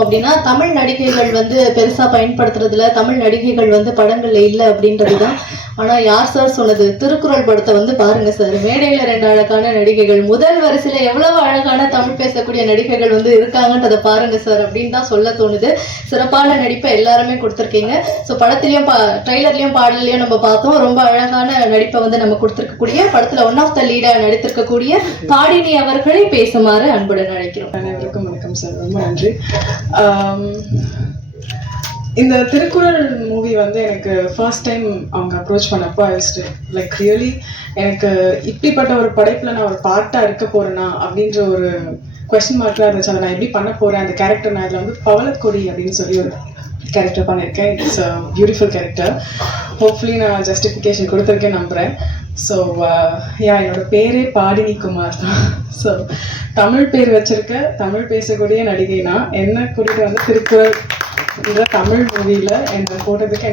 அப்படின்னா தமிழ் நடிகைகள் வந்து பெருசா பயன்படுத்துறதுல தமிழ் நடிகைகள் வந்து படங்கள்ல இல்லை அப்படின்றதுதான். ஆனா யார் சார் சொன்னது? திருக்குறள் படத்தை வந்து பாருங்க சார். மேடையில 2 அழகான நடிகைகள், முதல் வரிசையில எவ்வளவு அழகான தமிழ் பேசக்கூடிய நடிகைகள் வந்து இருக்காங்கன்றதை பாருங்க சார் அப்படின்னு தான் சொல்ல தோணுது. சிறப்பான நடிப்பை எல்லாருமே கொடுத்துருக்கீங்க. ஸோ படத்திலையும் ட்ரெய்லர்லயும் பாடலையும் நம்ம பார்த்தோம். ரொம்ப அழகான நடிப்பை வந்து நம்ம கொடுத்துருக்கக்கூடிய படத்துல ஒன் ஆஃப் த லீடா நடித்திருக்கக்கூடிய பாடினி அவர்களை பேசுமாறு அன்புடன் அழைக்கிறோம். அனைவருக்கும் வணக்கம் சார், ரொம்ப நன்றி. இந்த திருக்குறள் மூவி வந்து எனக்கு ஃபர்ஸ்ட் டைம் அவங்க அப்ரோச் பண்ணப்போ ஐ வாஸ் லைக் ரியலி எனக்கு இப்படிப்பட்ட ஒரு படைப்பில் நான் ஒரு பார்ட்டாக இருக்க போகிறேன்னா அப்படின்ற ஒரு கொஸ்டின் மார்க்லாம் இருந்துச்சு. அதை நான் எப்படி பண்ண போகிறேன், அந்த கேரக்டர் நான் இதில் வந்து பவளக்கொடி அப்படின்னு சொல்லி ஒரு கேரக்டர் பண்ணியிருக்கேன். It's a beautiful character. Hopefully நான் ஜஸ்டிஃபிகேஷன் கொடுத்துருக்கேன் நம்புகிறேன். ஸோ என்னோட பேரே பாடினி குமார் தான். ஸோ தமிழ் பேர் வச்சிருக்க தமிழ் பேசக்கூடிய நடிகைனா என்ன கூட்டிகிட்டு வந்து திருக்குறள் இந்த தமிழ் மூவியில் என்னை போட்டதுக்கு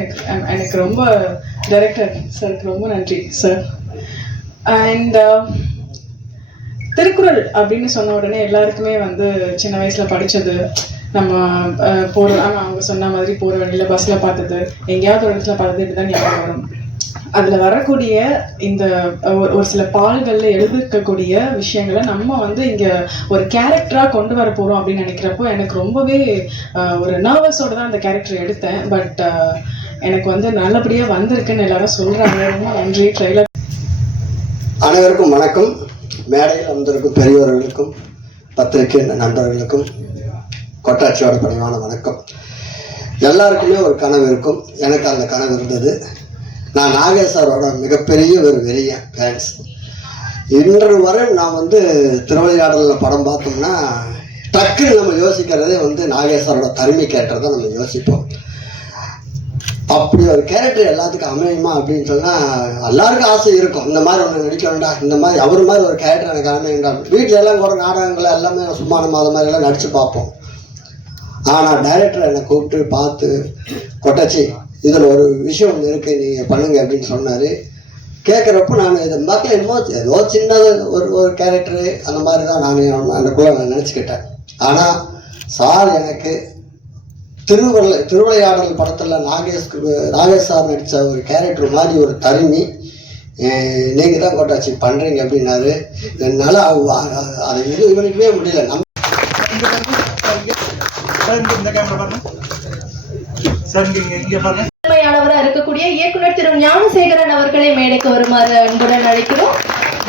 எனக்கு ரொம்ப டைரக்டர் சாருக்கு ரொம்ப நன்றி சார். அண்ட் திருக்குறள் அப்படின்னு சொன்ன உடனே எல்லாருக்குமே வந்து சின்ன வயசில் படித்தது, நம்ம அவங்க சொன்ன மாதிரி போகிற வழியில் பஸ்ஸில் பார்த்தது, எங்கேயாவது ஒரு இடத்துல பார்த்தது, இப்படி தான் ஞாபகம் வரும். அதில் வரக்கூடிய இந்த ஒரு சில பால்களில் எழுதிருக்கக்கூடிய விஷயங்களை நம்ம வந்து இங்கே ஒரு கேரக்டராக கொண்டு வர போகிறோம் அப்படின்னு நினைக்கிறப்போ எனக்கு ரொம்பவே ஒரு நர்வஸோடு தான் அந்த கேரக்டர் எடுத்தேன். பட் எனக்கு வந்து நல்லபடியாக வந்திருக்குன்னு எல்லாரும் சொல்கிறாங்க. ரொம்ப நன்றி. ட்ரெய்லர் அனைவருக்கும் வணக்கம். மேடையில் வந்திருக்கும் பெரியவர்களுக்கும் பத்திரிகை நண்பர்களுக்கும் கொட்டாட்சியோட பணிவான வணக்கம். எல்லாருக்குமே ஒரு கனவு இருக்கும். எனக்கு அந்த கனவு இருந்தது. நான் நாகேஷ் சாரோட மிகப்பெரிய ஒரு வெறியன் ஃபேன்ஸ். இன்று வரை நான் வந்து திருவிளையாடலில் படம் பார்த்தோம்னா டக்குன்னு நம்ம யோசிக்கிறதே வந்து நாகேஷ் சாரோட தனிமை கேரக்டர் தான் நம்ம யோசிப்போம். அப்படி ஒரு கேரக்டர் எல்லாத்துக்கும் அமையுமா அப்படின்னு சொன்னால் எல்லாருக்கும் ஆசை இருக்கும். இந்த மாதிரி ஒன்று நடிக்க வேண்டாம், இந்த மாதிரி அவர் மாதிரி ஒரு கேரக்டர் எனக்கு அமையண்டாம். வீட்டில் எல்லாம் கூட நாடகங்கள் எல்லாமே சும்மா நம்ம அது மாதிரிலாம் நடித்து பார்ப்போம். ஆனால் டைரக்டர் என்னை கூப்பிட்டு பார்த்து, கொட்டாச்சி இதில் ஒரு விஷயம் ஒன்று இருக்குது, நீங்கள் பண்ணுங்க அப்படின்னு சொன்னார். கேட்குறப்போ நான் இதை மக்கள் என்னமோ ஏதோ சின்னது ஒரு கேரக்டரு அந்த மாதிரி தான் நான் எனக்குள்ளே நான் நினச்சிக்கிட்டேன். ஆனால் சார் எனக்கு திருவிளையாடல் படத்தில் நாகேஷ் சார் நடித்த ஒரு கேரக்டர் மாதிரி ஒரு தருமி நீங்கள் தான் கொட்டாச்சி பண்ணுறீங்க அப்படின்னாரு. என்னால் அதை இவனுக்கவே முடியல. திறமையானவராக இருக்கக்கூடிய இயக்குனர் திரு ஞானசேகரன் அவர்களை மேடைக்கு வருமாறு அன்புடன் அழைக்கிறோம்.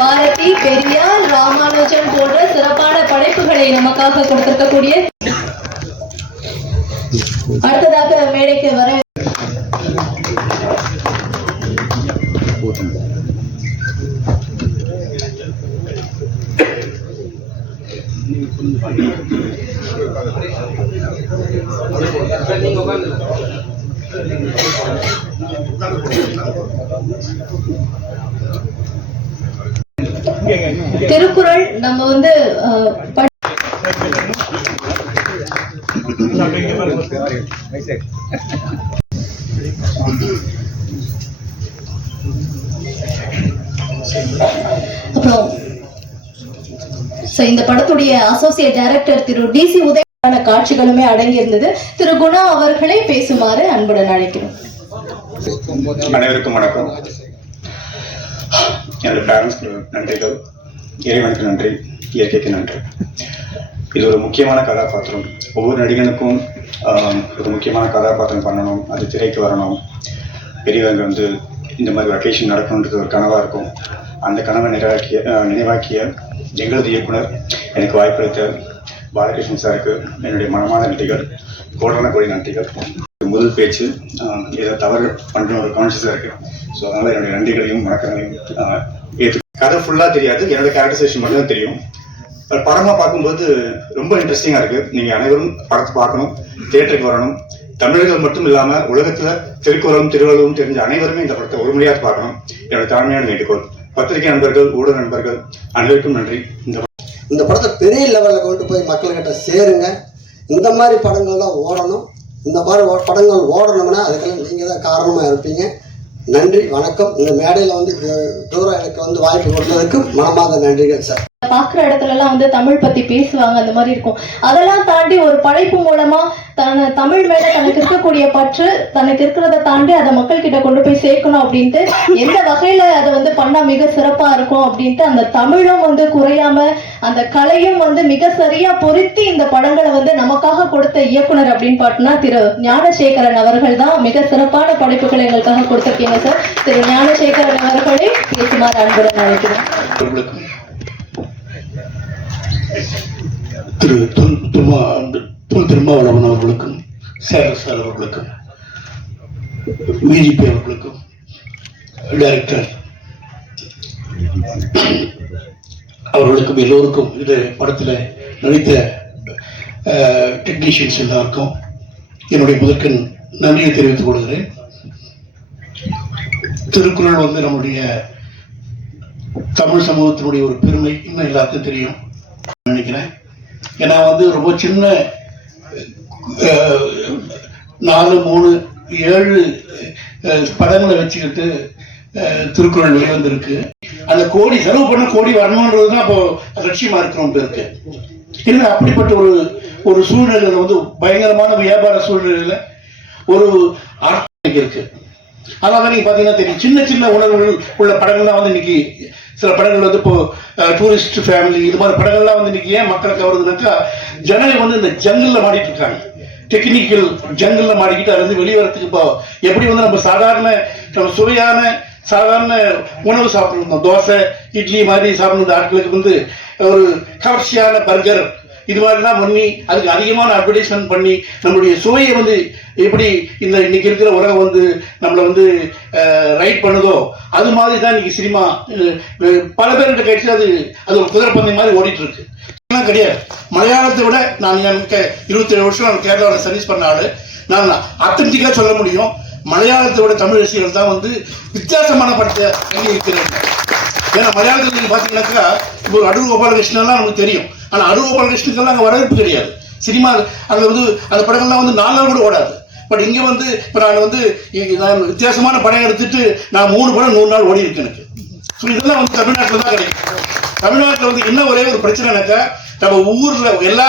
பாரதி, பெரியார், ராமானுஜன் போன்ற சிறப்பான படைப்புகளை நமக்காக கொடுத்திருக்கக்கூடிய அடுத்ததாக மேடைக்கு வர திருக்குறள் நம்ம வந்து அப்புறம் இந்த படத்துடைய அசோசியேட் டைரக்டர் திரு டிசி உதயமான காட்சிகளுமே அடங்கி இருந்தது. திரு குணா அவர்களை பேசுமாறு அன்புடன் அழைக்கிறோம். அனைவருக்கும் வணக்கம். என்னோட பேரண்ட்ஸ்க்கு நன்றிகள், இறைவனுக்கு நன்றி, இயற்கைக்கு நன்றி. இது ஒரு முக்கியமான கதாபாத்திரம். ஒவ்வொரு நடிகனுக்கும் ஒரு முக்கியமான கதாபாத்திரம் பண்ணணும், அது திரைக்கு வரணும், பெரியவங்க வந்து இந்த மாதிரி வெக்கேஷன் நடக்கணுன்றது ஒரு கனவாக இருக்கும். அந்த கனவை நினைவாக்கிய எங்களது இயக்குனர் எனக்கு வாய்ப்பளித்த பாலகிருஷ்ணன் சாருக்கு என்னுடைய மனமான நன்றிகள், கோடான கோடி நன்றிகள். முதல் பேச்சு ஏதோ தவறு பண்ணுற ஒரு கான்ஷியஸாக இருக்குது. ஸோ அதனால் என்னுடைய நன்றிகளையும் வணக்கங்களையும் ஏற்று. கதை ஃபுல்லாக தெரியாது, என்னோட கேரக்டரைசேஷன் மட்டும் தான் தெரியும். படமாக பார்க்கும்போது ரொம்ப இன்ட்ரெஸ்டிங்காக இருக்குது. நீங்கள் அனைவரும் படத்தை பார்க்கணும், தியேட்டருக்கு வரணும். தமிழர்கள் மட்டும் இல்லாமல் உலகத்தில் திருக்குறளும் திருவள்ளுவரும் தெரிஞ்ச அனைவருமே இந்த படத்தை ஒரு முறையாக பார்க்கணும். என்னோட தாழ்மையான வேண்டுகோள். பத்திரிகை நண்பர்கள், ஊடக நண்பர்கள் அனைவருக்கும் நன்றி. இந்த படத்தை பெரிய லெவலில் கொண்டு போய் மக்கள்கிட்ட சேருங்க. இந்த மாதிரி படங்கள்லாம் ஓடணும். இந்த மாதிரி படங்கள் ஓடணும்னா அதுக்கெல்லாம் நீங்கள் தான் காரணமாக இருப்பீங்க. நன்றி, வணக்கம். இந்த மேடையில் வந்து எனக்கு வந்து வாய்ப்பு கொடுத்ததுக்கு மனமார்ந்த நன்றிகள் சார். பார்க்குற இடத்துலலாம் வந்து தமிழ் பற்றி பேசுவாங்க, அந்த மாதிரி இருக்கும். அதெல்லாம் தாண்டி ஒரு படைப்பு மூலமாக தமிழ் மேலே தனக்கு இருக்கக்கூடிய பற்று, தனக்கு இருக்கிறத தாண்டி அதை மக்கள்கிட்ட கொண்டு போய் சேர்க்கணும் அப்படின்ட்டு எந்த வகையில் அதை வந்து பண்ணால் மிக சிறப்பாக இருக்கும் அப்படின்ட்டு அந்த தமிழும் வந்து குறையாம அந்த கலையும் வந்து மிக சரியாக பொருத்தி இந்த படங்களை வந்து நமக்காக கொடுத்த இயக்குனர் அப்படின்னு பார்த்தோம்னா திரு ஞானசேகரன் அவர்கள் தான். மிக சிறப்பான படைப்புகளை எங்களுக்காக கொடுத்துருக்கீங்க சார். திரு ஞானசேகரன் அவர்களே பேசுமாறு அன்புடன் அழைக்கிறேன். திரு தொல் திருமாவளவன் அவர்களுக்கும், சேரர் சார் அவர்களுக்கும், விஜிபி அவர்களுக்கும், டைரக்டர் அவர்களுக்கும், எல்லோருக்கும், இந்த படத்தில் நடித்த டெக்னீஷியன்ஸ் எல்லாருக்கும் என்னுடைய முதற்கண் நன்றியை தெரிவித்துக் கொள்கிறேன். திருக்குறள் வந்து நம்முடைய தமிழ் சமூகத்தினுடைய ஒரு பெருமை இன்னும் எல்லாருக்கும் தெரியும் நினைக்கிறேன். ஏன்னா வந்து ரொம்ப சின்ன 4, 3, 7 படங்களை வச்சுக்கிட்டு திருக்குறள் வெளிவந்திருக்கு. அந்த கோடி செலவு பண்ண கோடி வரணுன்றது தான் அப்போ லட்சியமா இருக்கிறவங்க இருக்கு. இல்லை அப்படிப்பட்ட ஒரு சூழ்நிலையில வந்து பயங்கரமான வியாபார சூழ்நிலையில ஒரு ஆர்ட் இருக்கு. அதனால நீங்க பாத்தீங்கன்னா தெரியும், சின்ன சின்ன உணர்வுகள் உள்ள படங்கள்லாம் வந்து இன்னைக்கு சில படங்கள் வந்து இப்போ டூரிஸ்ட் ஃபேமிலி இது மாதிரி படங்கள்லாம் வந்து இன்னைக்கு ஏன் மக்களை கவருதுனாக்கா, ஜனங்கள் வந்து இந்த ஜங்கிள்ல மாடிட்டு இருக்காங்க. டெக்னிக்கல் ஜங்கிள்ல மாடிக்கிட்டு அது வந்து வெளிவரத்துக்கு இப்போ எப்படி வந்து நம்ம சுவையான சாதாரண உணவு சாப்பிடணும், தோசை இட்லி மாதிரி சாப்பிடணும் ஆட்களுக்கு வந்து ஒரு கவர்ச்சியான பர்கர் இது மாதிரிலாம் பண்ணி அதுக்கு அதிகமான அட்வர்டைஸ்மெண்ட் பண்ணி நம்மளுடைய சுவையை வந்து எப்படி இந்த இன்னைக்கு இருக்கிற உலகம் வந்து நம்மளை வந்து ரைட் பண்ணுதோ அது மாதிரி தான் இன்னைக்கு சினிமா பல பேர்கிட்ட கழிச்சு அது ஒரு குதிரைப்பந்தயம் மாதிரி ஓடிட்டு இருக்கு. கிடையாது. மலையாளத்தை விட நான் 27 வருஷம் நான் கேரளாவில் சர்வீஸ் பண்ண ஆளு, நான் அத்தன்டிக்கா சொல்ல முடியும், மலையாளத்தை விட தமிழ் ரசிகர்கள் தான் வந்து வித்தியாசமான படத்தை இருக்கிறாங்க. ஏன்னா மலையாளத்தில் நீங்க பாத்தீங்கன்னாக்கா இப்போ அடூர் கோபாலகிருஷ்ணன்லாம் நமக்கு தெரியும். ஆனால் அடூர் கோபாலகிருஷ்ணனுக்கெல்லாம் அங்கே வரவேற்பு கிடையாது. சினிமா அங்கே வந்து அந்த படங்கள்லாம் வந்து 4 நாள் கூட ஓடாது. பட் இங்கே வந்து இப்போ நான் வித்தியாசமான படம் எடுத்துட்டு நான் 3 படம் 100 நாள் ஓடி இருக்கு எனக்கு. ஸோ இதெல்லாம் வந்து தமிழ்நாட்டில் தான் கிடைக்கும். தமிழ்நாட்டில் வந்து என்ன ஒரே ஒரு பிரச்சனைனாக்கா, நம்ம ஊர்ல எல்லா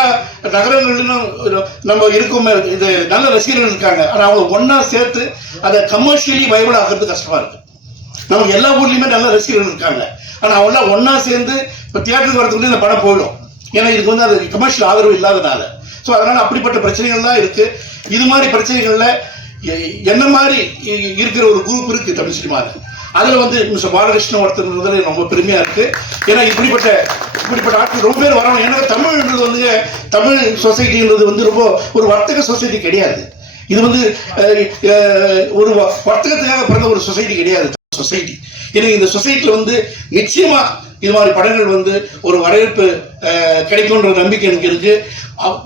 நகரங்களிலும் நம்ம இருக்கோம், இது நல்ல ரசிகர்கள் இருக்காங்க. ஆனால் அவங்க ஒன்னா சேர்த்து அதை கமர்ஷியலி வைபிள் ஆகிறது கஷ்டமா இருக்கு. நமக்கு எல்லா ஊர்லயுமே நல்ல ரசிகர்கள் இருக்காங்க. ஆனால் அவங்க ஒன்னா சேர்ந்து இப்போ தியேட்டருக்கு வரதுக்குள்ளே இந்த படம் போயிடும். ஏன்னா இதுக்கு வந்து அது கமர்ஷியல் ஆதரவு இல்லாதனால. ஸோ அதனால அப்படிப்பட்ட பிரச்சனைகள் தான் இருக்கு. இது மாதிரி பிரச்சனைகள்ல என்ன மாதிரி இருக்கிற ஒரு குரூப் இருக்கு தமிழ் சினிமாவில். அதுல வந்து மிஸ்டர் பாலகிருஷ்ணன் ஒருத்தர் ரொம்ப பெருமையா இருக்கு. ஏன்னா இப்படிப்பட்ட ஆட்கள் ரொம்ப பேர் வரணும். ஏன்னா தமிழ்ன்றது வந்து தமிழ் சொசைட்டின்றது வந்து ரொம்ப ஒரு வர்த்தக சொசைட்டி கிடையாது. இது வந்து ஒரு வர்த்தகத்துக்காக பிறந்த ஒரு சொசைட்டி கிடையாது சொசைட்டி. எனக்கு இந்த சொசைட்டில வந்து நிச்சயமா இது மாதிரி படங்கள் வந்து ஒரு வரவேற்பு கிடைக்கும்ன்ற நம்பிக்கை எனக்கு இருக்கு.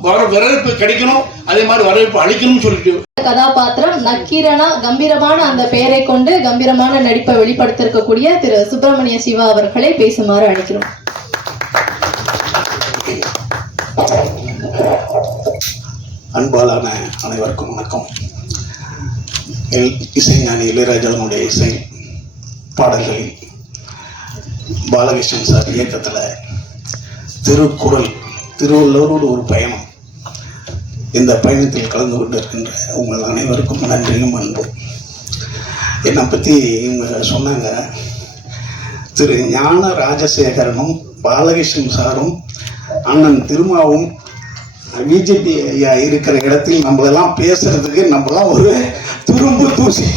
வரவேற்பு கிடைக்கணும், அதே மாதிரி வரவேற்பு அளிக்கணும்னு சொல்லிட்டு கதாபாத்திரம் நக்கீரனா கம்பீரமான அந்த பெயரை கொண்டு கம்பீரமான நடிப்பை வெளிப்படுத்திருக்கக்கூடிய திரு சுப்பிரமணிய சிவா அவர்களை பேசுமாறு அழைக்கிறோம். அன்பாலான அனைவருக்கும் வணக்கம். இசைஞானி இளையராஜாவினுடைய இசை பாடல்களில் பாலகிருஷ்ணன் சார் இயக்கத்தில் திருக்குறள் திருவள்ளுவரோடு ஒரு பயணம், இந்த பயணத்தில் கலந்து கொண்டு இருக்கின்ற உங்கள் அனைவருக்கும் நன்றியும் அன்பும். என்னை பற்றி இவங்க சொன்னாங்க, திரு ஞான ராஜசேகரனும் பாலகிருஷ்ணன் சாரும் அண்ணன் திருமாவும் பிஜேபி இருக்கிற இடத்தில் நம்மளெல்லாம் பேசுறதுக்கு நம்மளாம் ஒரு துரும்பு தூசி.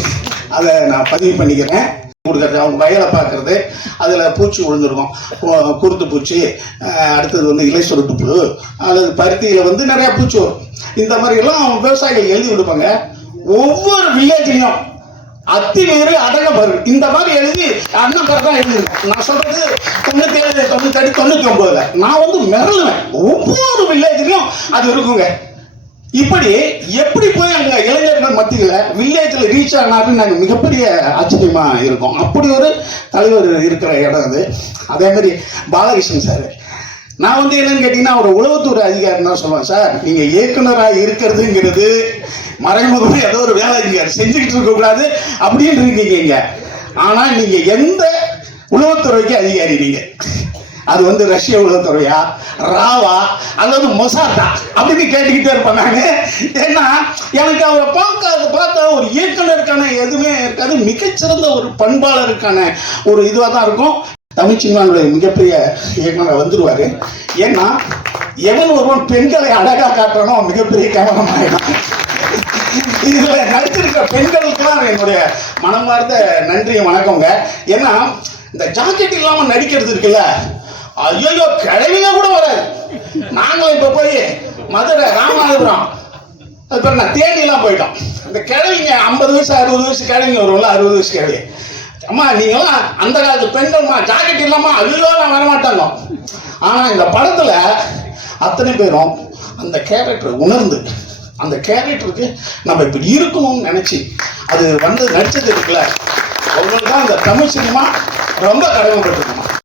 அதை நான் பதிவு பண்ணிக்கிறேன். கொடுக்கறது அவங்க வயலை பார்க்கறது, அதில் பூச்சி விழுந்துருக்கும், குருத்து பூச்சி, அடுத்தது வந்து இலை சுருட்டு புழு, அல்லது பருத்தியில் வந்து நிறையா பூச்சி வரும். இந்த மாதிரி எல்லாம் விவசாயிகள் எழுதி கொடுப்பாங்க. ஒவ்வொரு வில்லேஜ்லையும் அத்திவேறு அடங்கப்பரு இந்த மாதிரி எழுதி அண்ணன் பேர் தான் எழுதிருக்கேன். நான் சொல்றது 97, 98, 99 நான் வந்து மிரளுவேன். ஒவ்வொரு வில்லேஜ்லையும் அது இருக்குங்க. இப்படி எப்படி போய் அங்க இளைஞர்கள் மத்தியில் வில்லேஜில் ரீச் ஆனாலும் நாங்கள் மிகப்பெரிய ஆச்சரியமா இருக்கோம். அப்படி ஒரு தலைவர் இருக்கிற இடம் அது. அதே மாதிரி பாலகிருஷ்ணன் சார், நான் வந்து என்னன்னு கேட்டீங்கன்னா ஒரு உளவுத்துறை அதிகாரி தான் சொல்லுவேன். சார் நீங்க இயக்குனராக இருக்கிறதுங்கிறது மறைமுகமாக ஏதோ ஒரு வேலை செஞ்சுக்கிட்டு இருக்க கூடாது அப்படின்னு இருக்கீங்க. ஆனா நீங்க எந்த உளவுத்துறைக்கு அதிகாரி? நீங்க அது வந்து ரஷ்ய உளவுத்துறையா, ராவா அல்லது மொசாட்டா அப்படின்னு கேட்டுக்கிட்டே இருப்பேன் நான். ஏன்னா எனக்கு அவரை பார்த்தா ஒரு இயக்குனருக்கான எதுவுமே இருக்காது, மிகச்சிறந்த ஒரு பண்பாளருக்கான ஒரு இதுவாக தான் இருக்கும். தமிழ் சினிமாவுடைய மிகப்பெரிய இயக்குனர் வந்துருவாரு. ஏன்னா எவன் ஒருவன் பெண்களை அழகா காட்டுறானோ மிகப்பெரிய கேமரமாயிடும். இதுல நடிச்சிருக்கிற பெண்களுக்கெல்லாம் என்னுடைய மனமார்ந்த நன்றி வணக்கங்க. ஏன்னா இந்த ஜாக்கெட் இல்லாம நடிக்கிறது இருக்குல்ல, ஐயோ கிழவிங்க கூட வராது. நாங்களும் இப்ப போய் மதுரை ராமநாதபுரம் அப்புறம் நான் தேனியெல்லாம் போயிட்டோம். இந்த கிழவிங்க 50 வயசு 60 வயசு கிழவிங்க வரும்ல, 60 வயசு கிழவி, அம்மா நீங்களாம் அந்த காலத்து பெண்கள்மா ஜாக்கெட் இல்லாம ஐயோ நான் வரமாட்டாங்க. ஆனா இந்த படத்துல அத்தனை பேரும் அந்த கேரக்டர் உணர்ந்து அந்த கேரக்டருக்கு நம்ம இப்படி இருக்கணும்னு நினைச்சு அது வந்து நடிச்சது இருக்குல்ல, அவங்களுக்கு தான் அந்த தமிழ் சினிமா ரொம்ப கடமைப்பட்டிருக்கணும்.